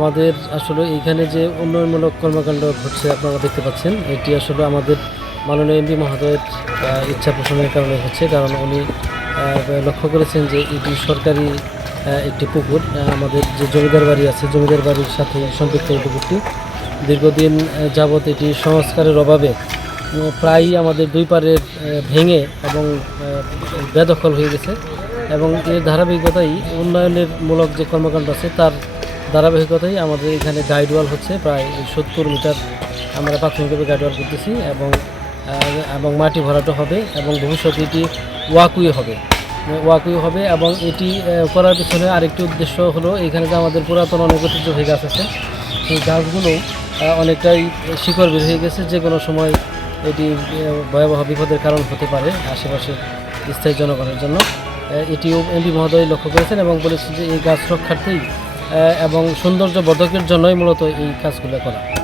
আমাদের আসলে এইখানে যে উন্নয়নমূলক কর্মকাণ্ড ঘটছে, আপনারা দেখতে পাচ্ছেন। এটি আসলে আমাদের মাননীয় এমপি মহোদয়ের ইচ্ছা পোষণের কারণে হচ্ছে, কারণ উনি লক্ষ্য করেছেন যে এটি সরকারি একটি পুকুর। আমাদের যে জমিদার বাড়ি আছে, জমিদার বাড়ির সাথে সম্পৃক্ত এই পুকুরটি। দীর্ঘদিন যাবৎ এটি সংস্কারের অভাবে প্রায়ই আমাদের দুই পারের ভেঙে এবং বেদখল হয়ে গেছে। এবং এর ধারাবাহিকতাই উন্নয়নের মূলক যে কর্মকাণ্ড আছে, তার ধারাবাহিকতাই আমাদের এখানে গাইডওয়াল হচ্ছে, প্রায় সত্তর মিটার আমরা প্রাথমিকভাবে গাইডওয়াল করতেছি এবং এবং মাটি ভরাটো হবে এবং ভবিষ্যতে এটি ওয়াকুই হবে। ওয়াকুই হবে এবং এটি করার পিছনে আরেকটি উদ্দেশ্য হলো এখানে যে আমাদের পুরাতন অনেক ঐতিহ্য হয়ে গাছ, আছে। সেই গাছগুলো অনেকটাই শিকড় বের হয়ে গেছে, যে কোনো সময় এটি ভয়াবহ বিপদের কারণ হতে পারে আশেপাশের স্থায়ী জনগণের জন্য। এটিও এমপি মহোদয় লক্ষ্য করেছেন এবং বলেছেন যে এই গাছ রক্ষার্থেই এবং সৌন্দর্য বর্ধকের জন্যই মূলত এই কাজগুলো করা।